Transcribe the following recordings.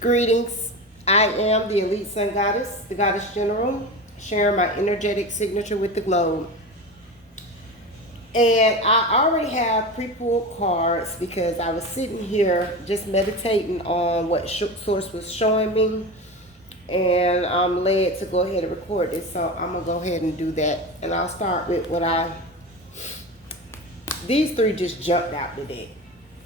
Greetings. I am the Elite Sun Goddess, the Goddess General, sharing my energetic signature with the globe. And I already have pre-pulled cards because I was sitting here just meditating on what Source was showing me. And I'm led to go ahead and record this, so I'm going to go ahead and do that. And I'll start with these three just jumped out today.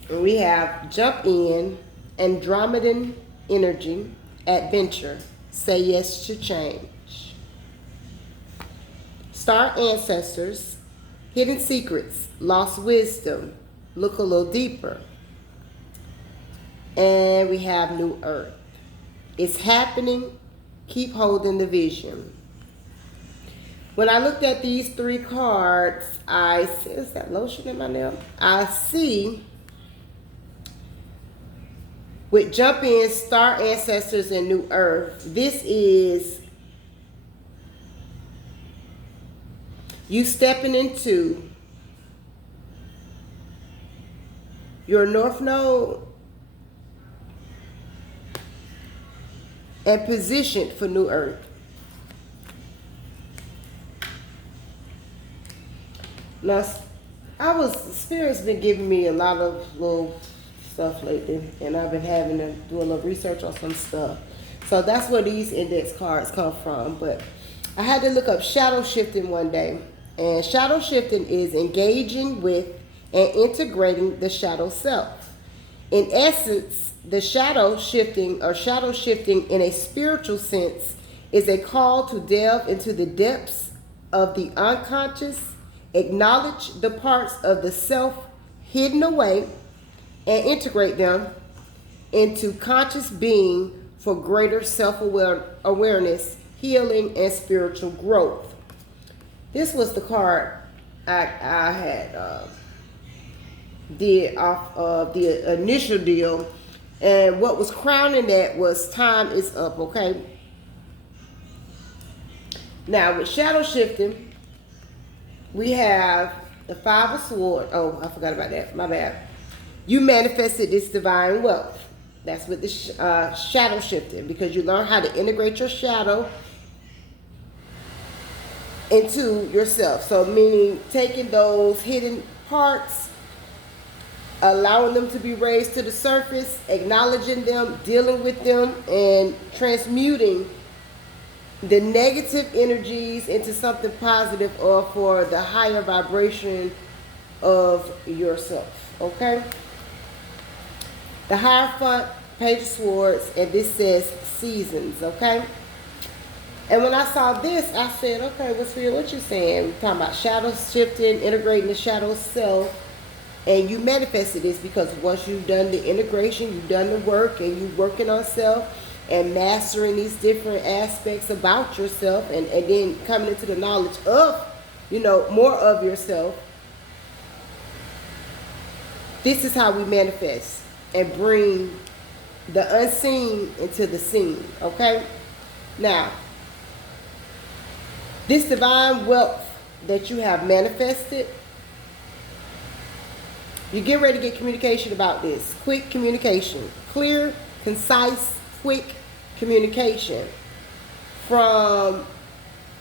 And we have Jump In, Andromedan Energy, Adventure, Say Yes to Change. Star Ancestors, Hidden Secrets, Lost Wisdom, Look a Little Deeper. And we have New Earth. It's happening. Keep holding the vision. When I looked at these three cards, I see, is that lotion in my nail? I see with Jump In, Star Ancestors, and New Earth, this is you stepping into your North Node and positioned for New Earth. Now, Spirit's been giving me a lot of little stuff lately, and I've been having to do a little research on some stuff. So that's where these index cards come from. But I had to look up shadow shifting one day, and shadow shifting is engaging with and integrating the shadow self. In essence, the shadow shifting in a spiritual sense is a call to delve into the depths of the unconscious, acknowledge the parts of the self hidden away, and integrate them into conscious being for greater self-awareness, healing, and spiritual growth. This was the card I had did off of the initial deal, and what was crowning that was time is up, okay? Now, with shadow shifting, we have the Five of Swords. Oh, I forgot about that. My bad. You manifested this divine wealth. That's with the shadow shifting, because you learn how to integrate your shadow into yourself. So meaning taking those hidden parts, allowing them to be raised to the surface, acknowledging them, dealing with them, and transmuting the negative energies into something positive or for the higher vibration of yourself, okay? The Hierophant, Page of Swords, and this says seasons, okay? And when I saw this, I said, okay, what you saying? We're talking about shadow shifting, integrating the shadow self, and you manifested this because once you've done the integration, you've done the work, and you're working on self and mastering these different aspects about yourself, and then coming into the knowledge of, more of yourself. This is how we manifest and bring the unseen into the seen, okay? Now, this divine wealth that you have manifested, you get ready to get communication about this. Quick communication. Clear, concise, quick communication from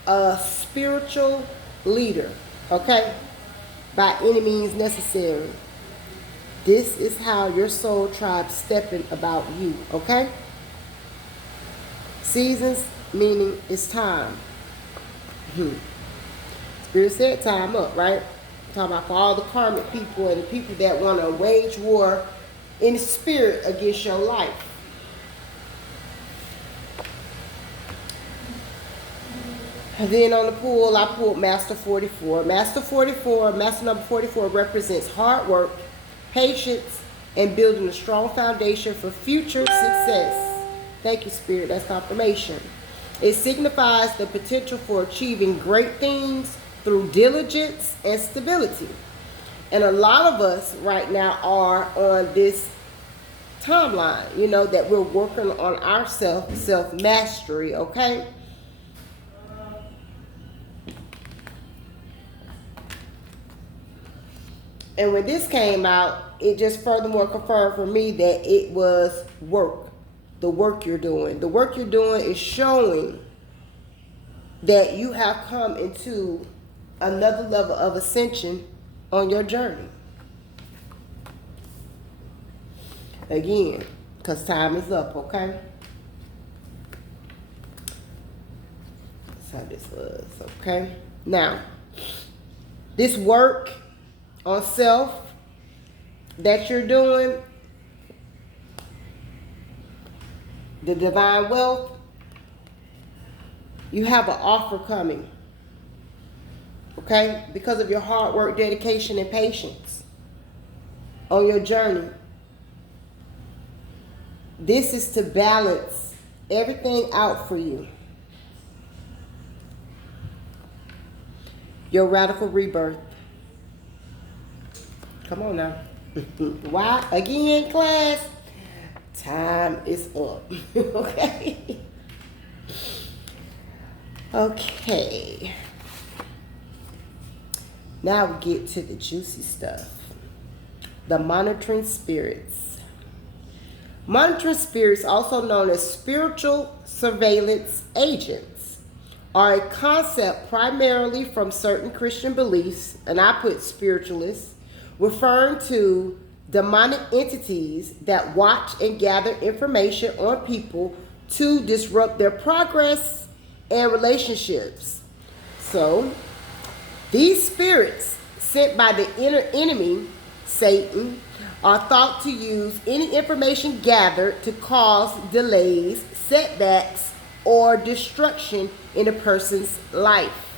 a spiritual leader, okay? By any means necessary. This is how your soul tribe stepping about you, okay? Seasons, meaning it's time. Spirit said time up, right? I'm talking about for all the karmic people and the people that want to wage war in spirit against your life. And then on the pool, I pulled Master 44. Master number 44 represents hard work, patience, and building a strong foundation for future success. Thank you, Spirit. That's confirmation. It signifies the potential for achieving great things through diligence and stability. And a lot of us right now are on this timeline, that we're working on our self-mastery, okay? And when this came out, it just furthermore confirmed for me that it was work. the work you're doing. The work you're doing is showing that you have come into another level of ascension on your journey. Again, because time is up, okay? That's how this was, okay? Now, this work on self that you're doing, the divine wealth, you have an offer coming, okay? Because of your hard work, dedication, and patience on your journey. This is to balance everything out for you. Your radical rebirth. Come on now. Why? Again, class? Time is up. Okay? Okay. Now we get to the juicy stuff. The monitoring spirits. Monitoring spirits, also known as spiritual surveillance agents, are a concept primarily from certain Christian beliefs, and I put spiritualists, referring to demonic entities that watch and gather information on people to disrupt their progress and relationships. So, these spirits sent by the inner enemy, Satan, are thought to use any information gathered to cause delays, setbacks, or destruction in a person's life.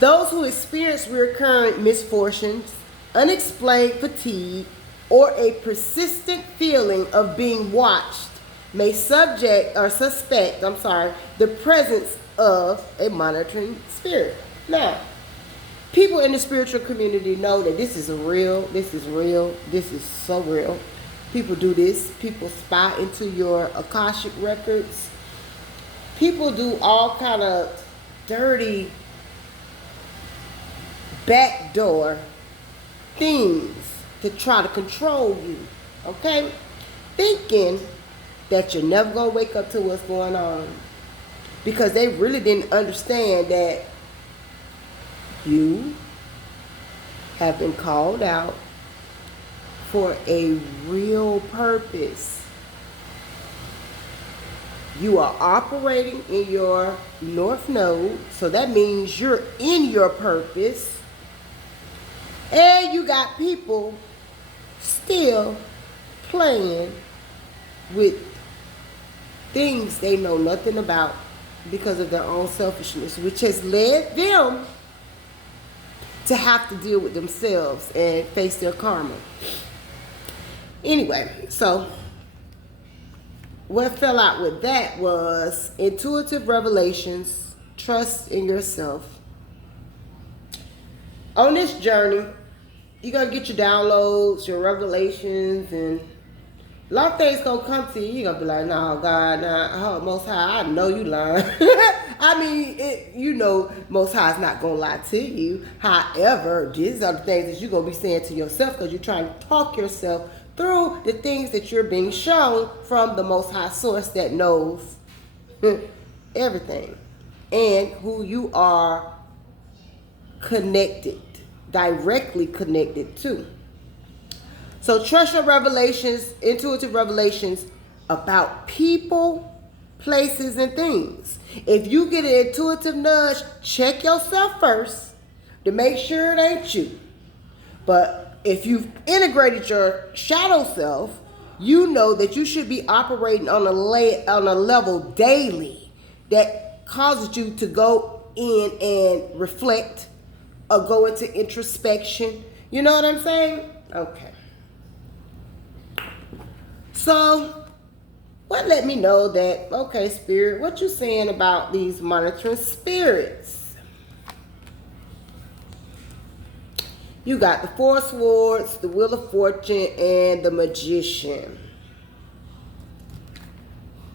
Those who experience recurrent misfortunes, unexplained fatigue, or a persistent feeling of being watched may suspect the presence of a monitoring spirit. Now, people in the spiritual community know that this is real, this is so real. People do this. People spy into your Akashic records. People do all kind of dirty backdoor things to try to control you, okay? Thinking that you're never going to wake up to what's going on, because they really didn't understand that you have been called out for a real purpose. You are operating in your North Node, so that means you're in your purpose. And you got people still playing with things they know nothing about because of their own selfishness, which has led them to have to deal with themselves and face their karma. Anyway, so what fell out with that was intuitive revelations, trust in yourself. On this journey, you're going to get your downloads, your revelations, and a lot of things going to come to you. You're going to be like, no, God, nah, Most High, I know you lying. I mean, Most High is not going to lie to you. However, these are the things that you're going to be saying to yourself because you're trying to talk yourself through the things that you're being shown from the Most High source that knows everything and who you are directly connected to. So trust your revelations, intuitive revelations about people, places, and things. If you get an intuitive nudge, check yourself first to make sure it ain't you. But if you've integrated your shadow self, you know that you should be operating on a level daily that causes you to go in and reflect or go into introspection. You know what I'm saying? Okay. So, what let me know that, okay, Spirit, what you saying about these monitoring spirits? You got the Four of Swords, the Wheel of Fortune, and the Magician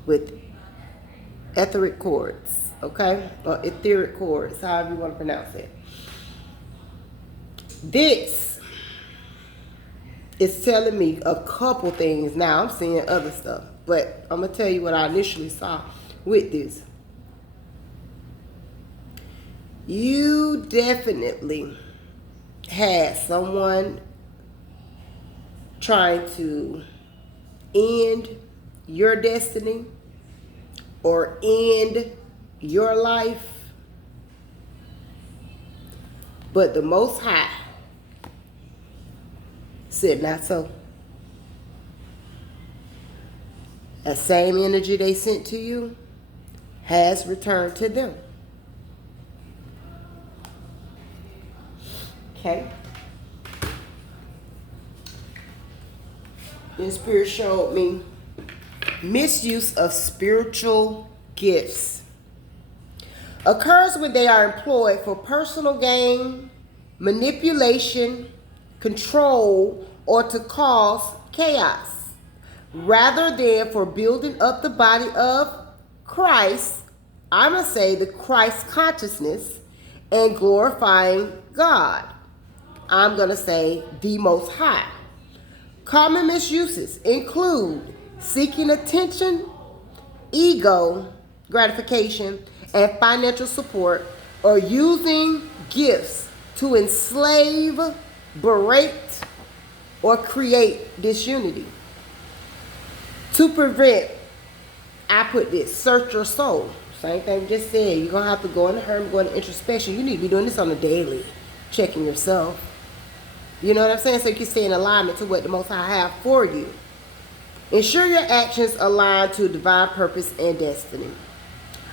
with etheric cords, okay? Or etheric cords, however you want to pronounce it. This It's telling me a couple things. Now I'm seeing other stuff, but I'm gonna tell you what I initially saw with this. You definitely had someone trying to end your destiny or end your life, but the Most High said not so. That same energy they sent to you has returned to them. Okay? The Spirit showed me misuse of spiritual gifts occurs when they are employed for personal gain, manipulation, control, or to cause chaos, rather than for building up the body of Christ. I'm going to say the Christ consciousness and glorifying God. I'm going to say the Most High. Common misuses include seeking attention, ego gratification, and financial support, or using gifts to enslave, berate, or create disunity. To prevent, I put this, search your soul. Same thing we just said. You're going to have to go in the hermit, go into introspection. You need to be doing this on a daily, checking yourself. You know what I'm saying? So you can stay in alignment to what the Most High have for you. Ensure your actions align to divine purpose and destiny.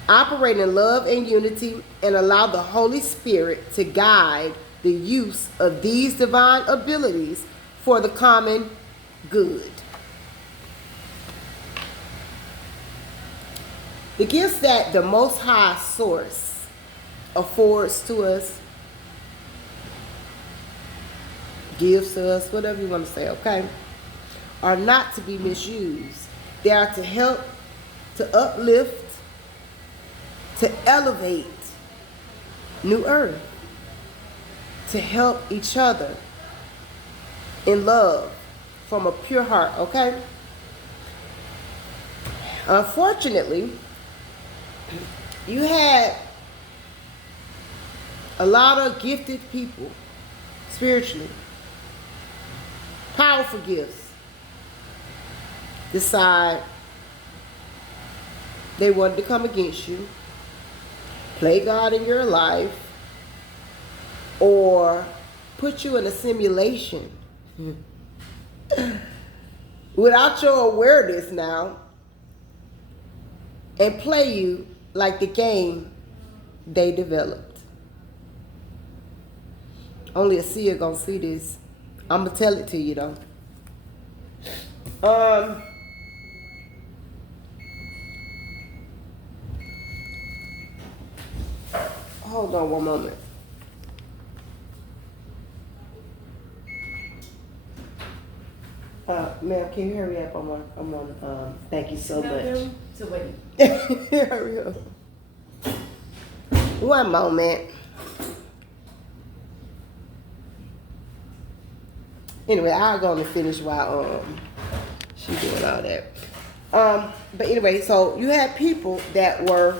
Operate in love and unity and allow the Holy Spirit to guide the use of these divine abilities for the common good. The gifts that the Most High Source affords to us, gives to us, whatever you want to say, okay, are not to be misused. They are to help, to uplift, to elevate New Earth, to help each other in love from a pure heart, okay? Unfortunately, you had a lot of gifted people spiritually, powerful gifts, decide they wanted to come against you, play God in your life, or put you in a simulation without your awareness now and play you like the game they developed. Only a seer gonna see this. I'm gonna tell it to you though. Hold on one moment. Ma'am, can you hurry up? I'm on, thank you so much. So wait. Hurry up. One moment. Anyway, I'll go and finish while she's doing all that. But anyway, so you had people that were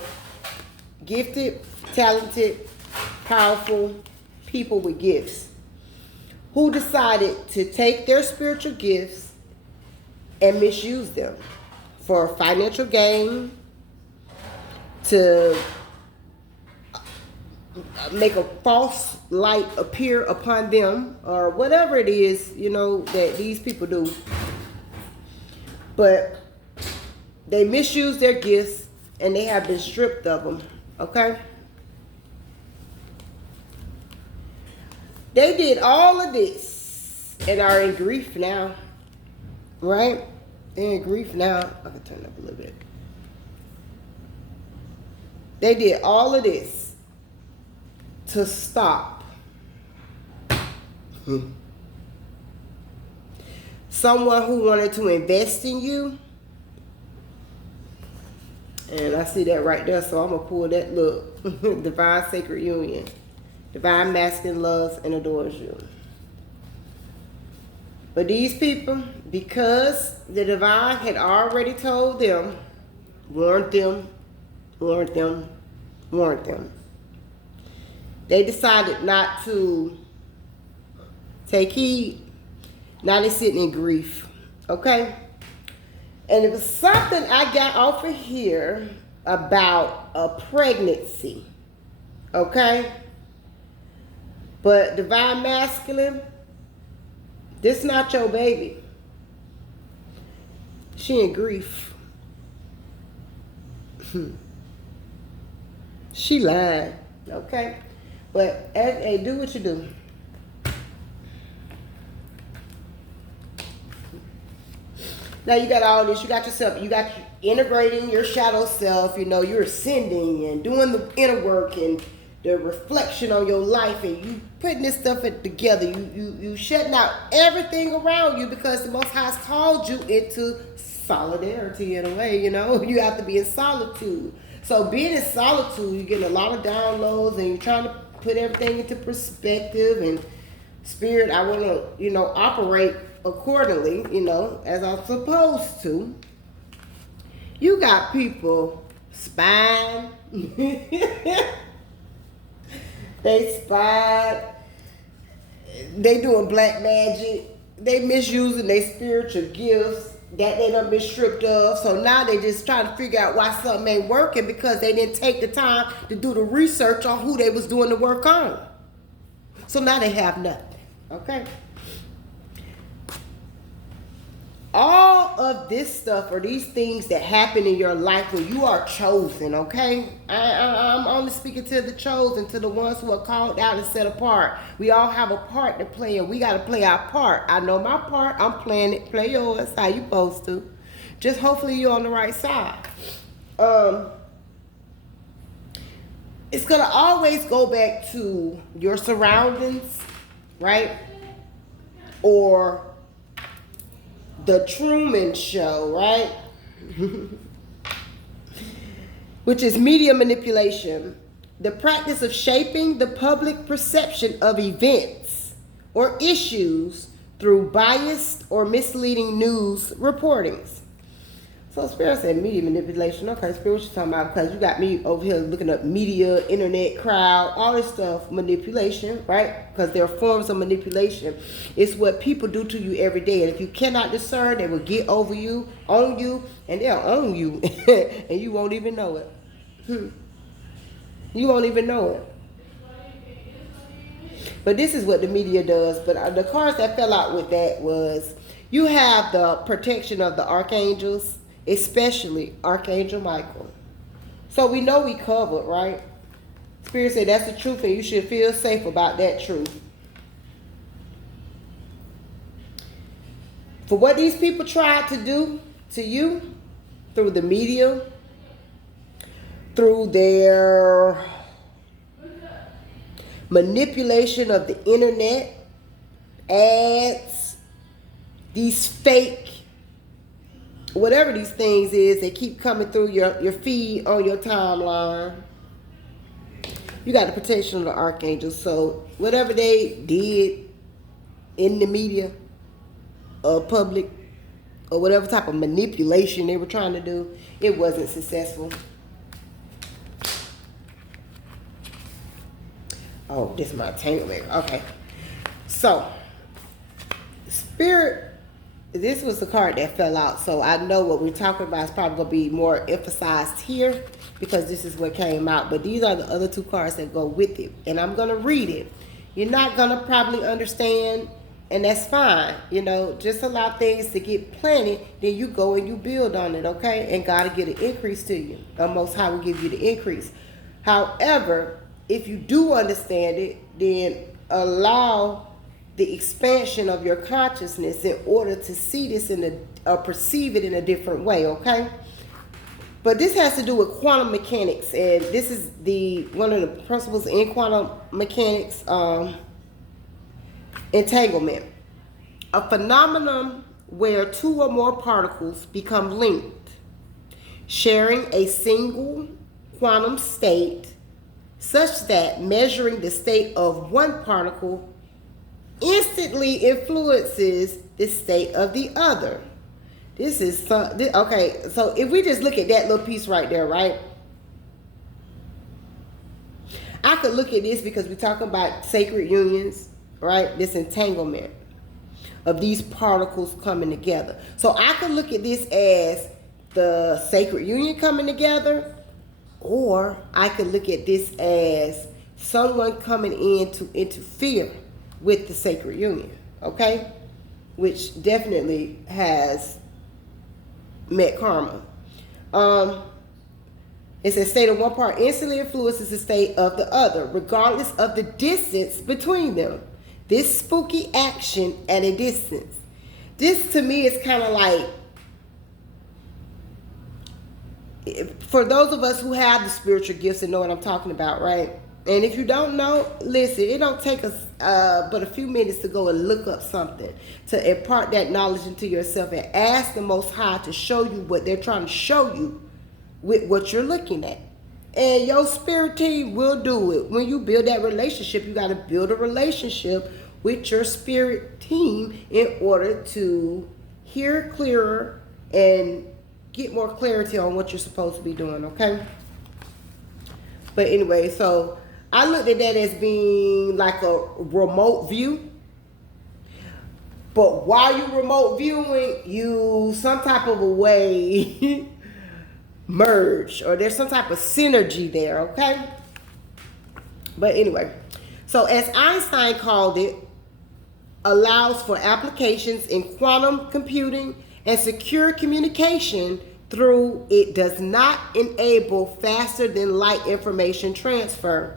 gifted, talented, powerful people with gifts who decided to take their spiritual gifts and misuse them for financial gain, to make a false light appear upon them, or whatever it is, you know, that these people do. But they misuse their gifts and they have been stripped of them, okay? They did all of this and are in grief now, right? They're in grief now. I can turn it up a little bit. They did all of this to stop someone who wanted to invest in you. And I see that right there, so I'm going to pull that look. Divine Sacred Union. Divine Masculine loves and adores you. But these people, because the divine had already told them, warned them, warned them, warned them, they decided not to take heed. Now they're sitting in grief. Okay? And it was something I got off of here about a pregnancy. Okay? But divine masculine, this not your baby. She in grief. She lying. Okay? But hey, do what you do. Now you got all this, you got yourself, you got integrating your shadow self, you know, you're ascending and doing the inner work and the reflection on your life, and you putting this stuff together. You shutting out everything around you because the Most High has called you into solidarity in a way, you know. You have to be in solitude. So being in solitude, you're getting a lot of downloads and you're trying to put everything into perspective. And Spirit, I want to, you know, operate accordingly, you know, as I'm supposed to. You got people spying. They spied. They doing black magic. They misusing their spiritual gifts that they done been stripped of. So now they just trying to figure out why something ain't working because they didn't take the time to do the research on who they was doing the work on. So now they have nothing. Okay? All of this stuff or these things that happen in your life when you are chosen, okay? I'm only speaking to the chosen, to the ones who are called out and set apart. We all have a part to play, and we got to play our part. I know my part. I'm playing it. Play yours. How you supposed to. Just hopefully you're on the right side. It's going to always go back to your surroundings, right? Or the Truman Show, right? Which is media manipulation. The practice of shaping the public perception of events or issues through biased or misleading news reportings. So Spirit said media manipulation. Okay, Spirit, what you talking about? Because you got me over here looking up media, internet, crowd, all this stuff, manipulation, right? Because there are forms of manipulation. It's what people do to you every day. And if you cannot discern, they will get over you, own you, and they'll own you. And you won't even know it. You won't even know it. But this is what the media does. But the cards that fell out with that was, you have the protection of the archangels, especially Archangel Michael. So we know we covered, right? Spirit said that's the truth and you should feel safe about that truth. For what these people tried to do to you through the media, through their manipulation of the internet, ads, these fake whatever these things is, they keep coming through your feed on your timeline. You got the protection of the archangels. So whatever they did in the media or public or whatever type of manipulation they were trying to do, it wasn't successful. Oh, this is my entanglement. Okay. So, Spirit, this was the card that fell out, so I know what we're talking about is probably going to be more emphasized here because this is what came out. But these are the other two cards that go with it, and I'm going to read it. You're not going to probably understand, and that's fine. You know, just allow things to get planted, then you go and you build on it, okay? And God will get an increase to you. The Most High will give you the increase. However, if you do understand it, then allow the expansion of your consciousness in order to see this or perceive it in a different way, okay? But this has to do with quantum mechanics, and this is one of the principles in quantum mechanics, entanglement. A phenomenon where two or more particles become linked, sharing a single quantum state, such that measuring the state of one particle instantly influences the state of the other. This is okay. So if we just look at that little piece right there, right? I could look at this because we talk about sacred unions, right? This entanglement of these particles coming together. So I could look at this as the sacred union coming together, or I could look at this as someone coming in to interfere with the sacred union, okay? Which definitely has met karma. It says state of one part instantly influences the state of the other, regardless of the distance between them. This spooky action at a distance. This to me is kind of like, for those of us who have the spiritual gifts and know what I'm talking about, right? And if you don't know, listen, it don't take us but a few minutes to go and look up something, to impart that knowledge into yourself and ask the Most High to show you what they're trying to show you with what you're looking at. And your spirit team will do it. When you build that relationship, you got to build a relationship with your spirit team in order to hear clearer and get more clarity on what you're supposed to be doing, okay? But anyway, so I looked at that as being like a remote view. But while you remote viewing, you some type of a way merge, or there's some type of synergy there, okay? But anyway, so as Einstein called it, allows for applications in quantum computing and secure communication through it does not enable faster than light information transfer.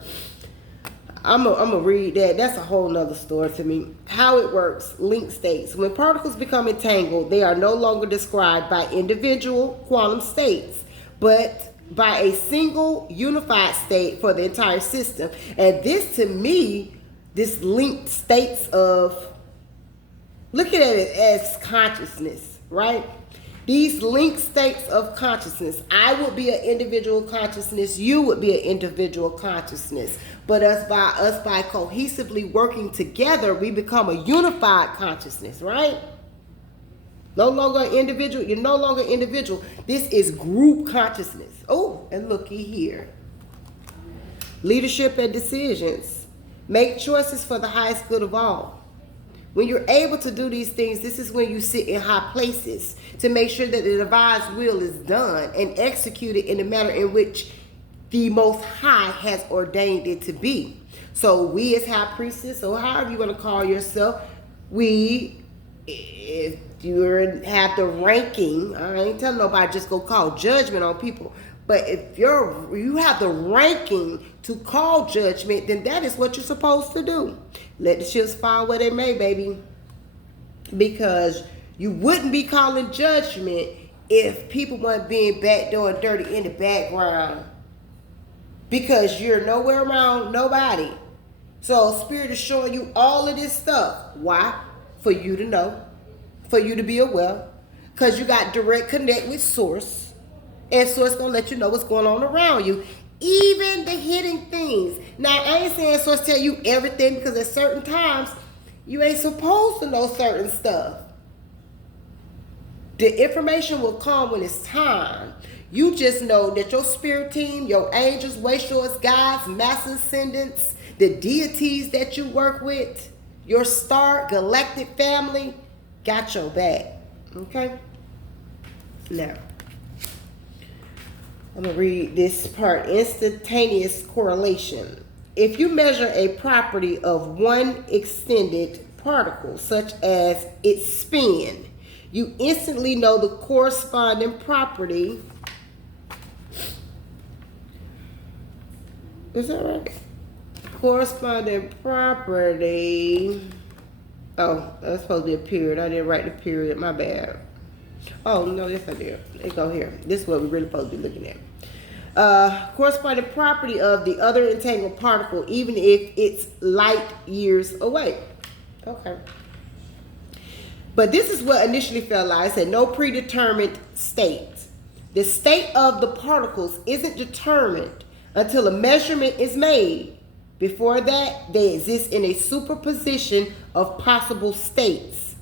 I'm gonna read that. That's a whole nother story to me. How it works. Link states. When particles become entangled, they are no longer described by individual quantum states, but by a single unified state for the entire system. And this to me, this linked states of, looking at it as consciousness, right? These linked states of consciousness. I would be an individual consciousness. You would be an individual consciousness. But us by cohesively working together, we become a unified consciousness, right? No longer individual. You're no longer individual. This is group consciousness. Oh, and looky here. Leadership and decisions. Make choices for the highest good of all. When you're able to do these things, this is when you sit in high places to make sure that the divine's will is done and executed in the manner in which the Most High has ordained it to be. So we as high priestess, or however you want to call yourself, if you have the ranking, I ain't telling nobody just go call judgment on people, but if you have the ranking to call judgment, then that is what you're supposed to do. Let the chips fall where they may, baby. Because you wouldn't be calling judgment if people weren't being backdoor and dirty in the background. Because you're nowhere around nobody. So Spirit is showing you all of this stuff. Why? For you to know. For you to be aware. Because you got direct connect with Source. And Source gonna let you know what's going on around you. Even the hidden things. Now, I ain't saying Source tell you everything, because at certain times, you ain't supposed to know certain stuff. The information will come when it's time. You just know that your spirit team, your angels, wayshows, guides, master ascendants, the deities that you work with, your star galactic family, got your back. Okay? Now, I'm going to read this part. Instantaneous correlation. If you measure a property of one extended particle, such as its spin, you instantly know the corresponding property. Is that right? Corresponding property. Oh, that's supposed to be a period. I didn't write the period. My bad. Oh, no, yes I did. Let's go here. This is what we're really supposed to be looking at. Corresponding property of the other entangled particle, even if it's light years away. Okay. But this is what initially felt like. I said no predetermined state. The state of the particles isn't determined until a measurement is made. Before that, they exist in a superposition of possible states.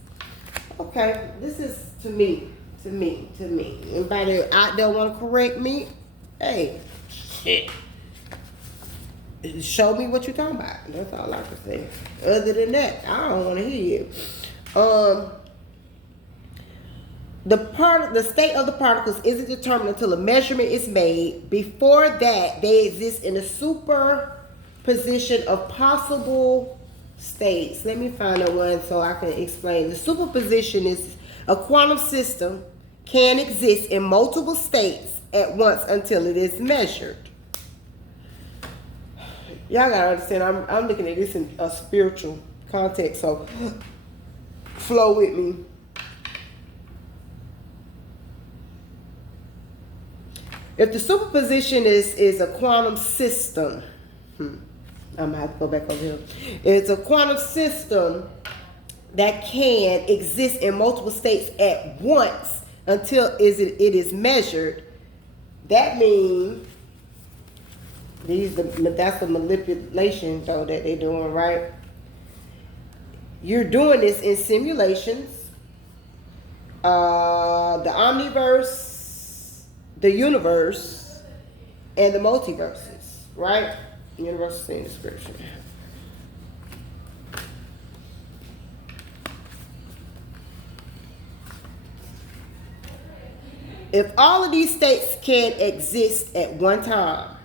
Okay, this is to me. Anybody out there want to correct me? Hey, shit. Show me what you're talking about. That's all I can say. Other than that, I don't want to hear it. The state of the particles isn't determined until a measurement is made. Before that, they exist in a superposition of possible states. Let me find that one so I can explain. The superposition is a quantum system can exist in multiple states at once until it is measured. Y'all gotta understand, I'm looking at this in a spiritual context, so flow with me. If the superposition is a quantum system, I'm gonna have to go back over here. It's a quantum system that can exist in multiple states at once until it is measured. That means that's a manipulation though that they're doing, right? You're doing this in simulations. The omniverse, the universe, and the multiverses, right? Universe in description. If all of these states can exist at one time,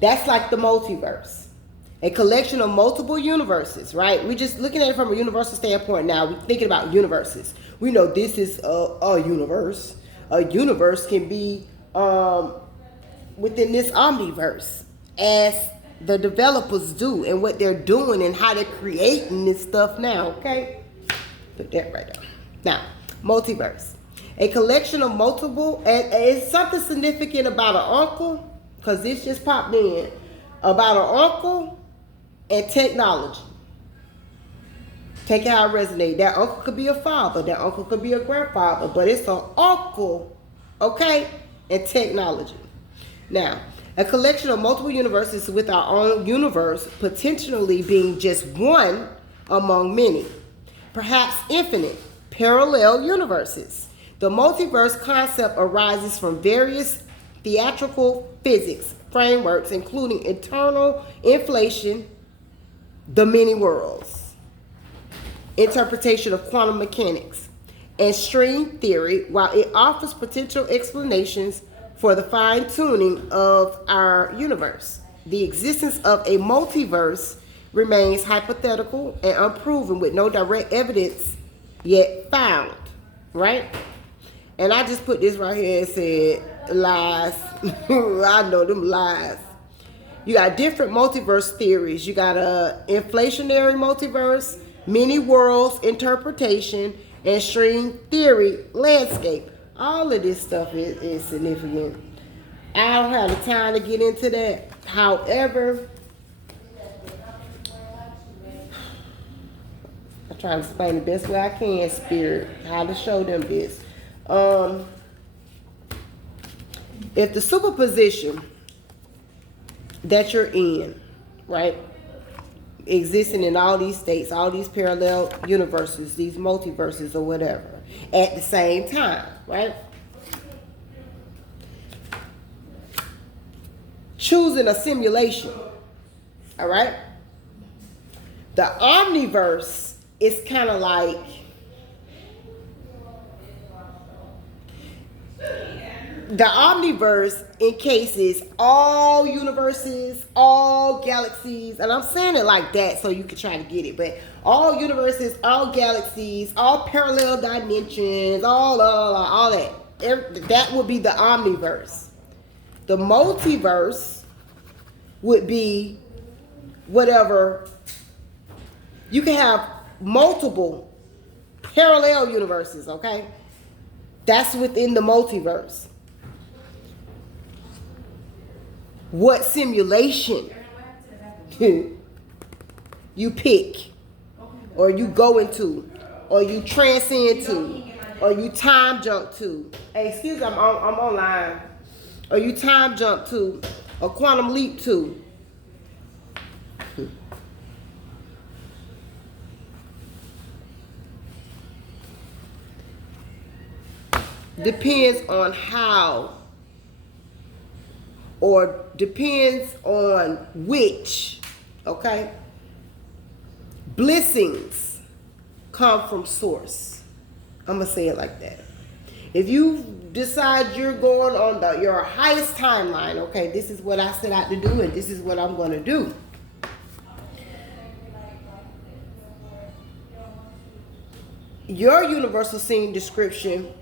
that's like the multiverse. A collection of multiple universes, right? We're just looking at it from a universal standpoint now. We're thinking about universes. We know this is a universe. A universe can be within this omniverse, as the developers do and what they're doing and how they're creating this stuff now, okay? Put that right there. Now, multiverse. A collection of multiple, and it's something significant about an uncle, because this just popped in, about an uncle and technology. Take it how it resonates. That uncle could be a father, that uncle could be a grandfather, but it's an uncle, okay, and technology. Now, a collection of multiple universes with our own universe potentially being just one among many, perhaps infinite, parallel universes. The multiverse concept arises from various theatrical physics frameworks, including eternal inflation, the many worlds, interpretation of quantum mechanics, and string theory, while it offers potential explanations for the fine-tuning of our universe. The existence of a multiverse remains hypothetical and unproven, with no direct evidence yet found, right? And I just put this right here and said, lies. I know them lies. You got different multiverse theories. You got a inflationary multiverse, many worlds interpretation, and string theory landscape. All of this stuff is significant. I don't have the time to get into that. However, I try to explain the best way I can, Spirit, how to show them this. If the superposition that you're in, right, existing in all these states, all these parallel universes, these multiverses or whatever, at the same time, right? Choosing a simulation, all right? The omniverse is kind of like the omniverse encases all universes, all galaxies, and I'm saying it like that so you can try to get it, but all universes, all galaxies, all parallel dimensions, all that. That would be the omniverse. The multiverse would be whatever. You can have multiple parallel universes, okay? That's within the multiverse. What simulation you pick, or you go into, or you transcend to, or you time jump to. Hey, excuse me, I'm online. Or you time jump to, or quantum leap to. depends on how, or depends on which, okay? Blessings come from source. I'm going to say it like that. If you decide you're going on your highest timeline, okay, this is what I set out to do and this is what I'm going to do. Your universal scene description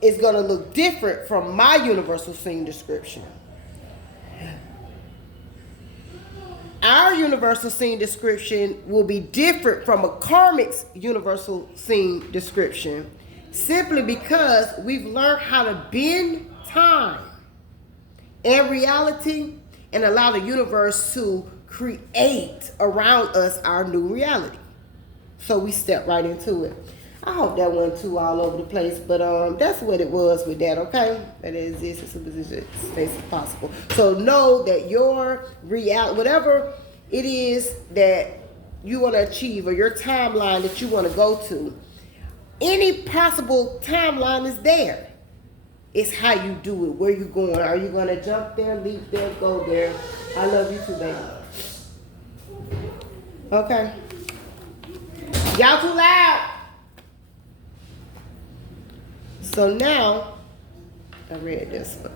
is going to look different from my universal scene description. Our universal scene description will be different from a karmic's universal scene description, simply because we've learned how to bend time and reality and allow the universe to create around us our new reality. So we step right into it. I hope that wasn't too all over the place, but that's what it was with that, okay? That it exists in superposition space as possible. So know that your reality, whatever it is that you want to achieve or your timeline that you want to go to, any possible timeline is there. It's how you do it, where you going. Are you going to jump there, leap there, go there? I love you too, baby. Okay. Y'all too loud. So now, I read this one.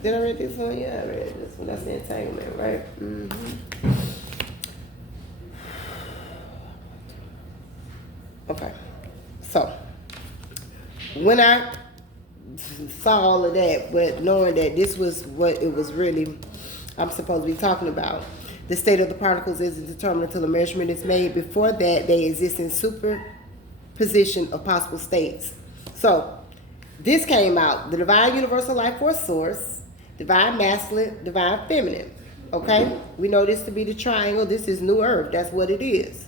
Did I read this one? Yeah, I read this one. That's the entanglement, right? Mm-hmm. Okay. So, when I saw all of that, but knowing that this was what it was really I'm supposed to be talking about, the state of the particles isn't determined until a measurement is made. Before that, they exist in superposition of possible states. So, this came out, the divine universal life force source, divine masculine, divine feminine. Okay? We know this to be the triangle. This is New Earth. That's what it is.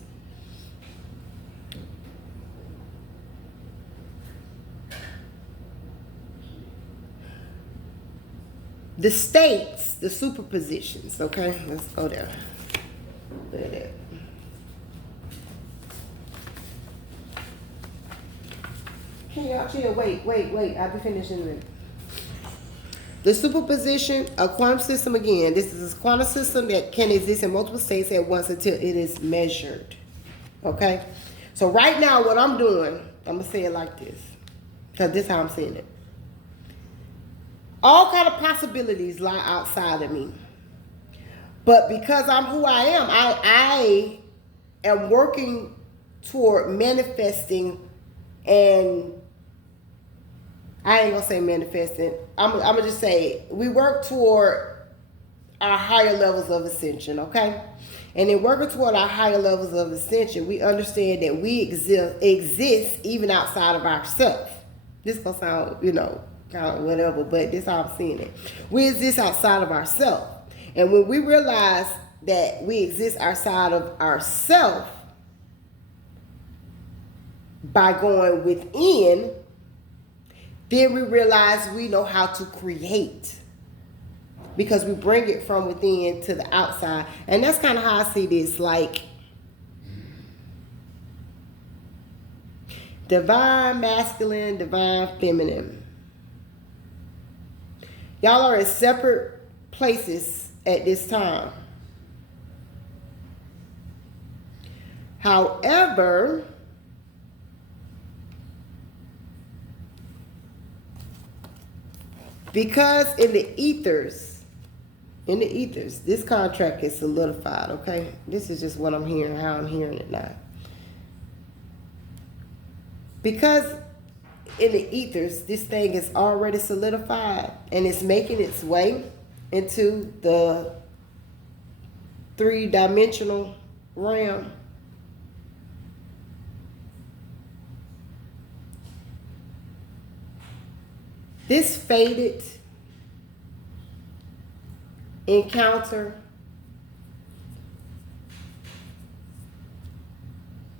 The states, the superpositions, okay? Let's go there. Look at that. Chill, wait. I'll be finishing it. The superposition, a quantum system again. This is a quantum system that can exist in multiple states at once until it is measured. Okay? So right now what I'm doing, I'm going to say it like this. Because this is how I'm seeing it. All kind of possibilities lie outside of me. But because I'm who I am working toward manifesting, and I ain't gonna say manifesting. I'm gonna just say we work toward our higher levels of ascension, okay? And in working toward our higher levels of ascension, we understand that we exist even outside of ourselves. This gonna sound, kind of whatever, but this is how I'm seeing it. We exist outside of ourselves. And when we realize that we exist outside of ourselves by going within, then we realize we know how to create. Because we bring it from within to the outside. And that's kind of how I see this, like divine masculine, divine feminine. Y'all are in separate places at this time. However, because in the ethers, this contract is solidified, okay? This is just what I'm hearing, how I'm hearing it now. Because in the ethers, this thing is already solidified and it's making its way into the three-dimensional realm. This fated encounter,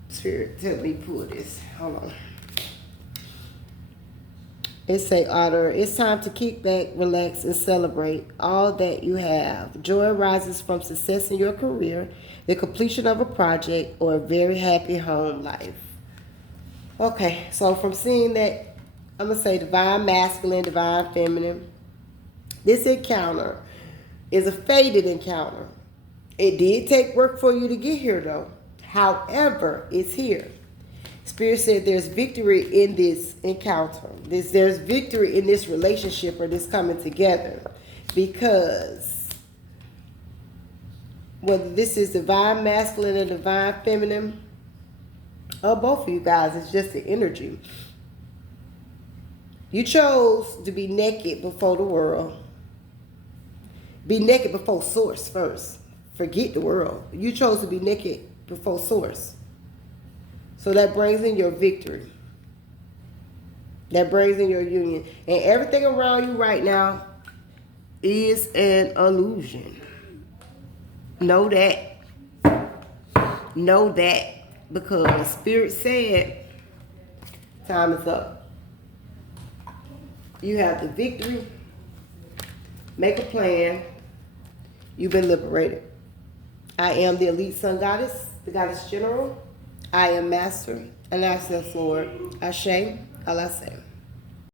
Spirit, tell me pull this. Hold on. It say, Otter, it's time to kick back, relax, and celebrate all that you have. Joy arises from success in your career, the completion of a project, or a very happy home life. Okay, so from seeing that I'm going to say divine masculine, divine feminine. This encounter is a fated encounter. It did take work for you to get here, though. However, it's here. Spirit said there's victory in this encounter. There's victory in this relationship or this coming together. Because whether this is divine masculine or divine feminine, or both of you guys, it's just the energy. You chose to be naked before the world. Be naked before source first. Forget the world. You chose to be naked before source. So that brings in your victory. That brings in your union. And everything around you right now is an illusion. Know that. Know that. Because Spirit said, time is up. You have the victory. Make a plan. You've been liberated. I am the elite sun goddess, the goddess general. I am master, and I said, Lord, Ashe, Alaseh.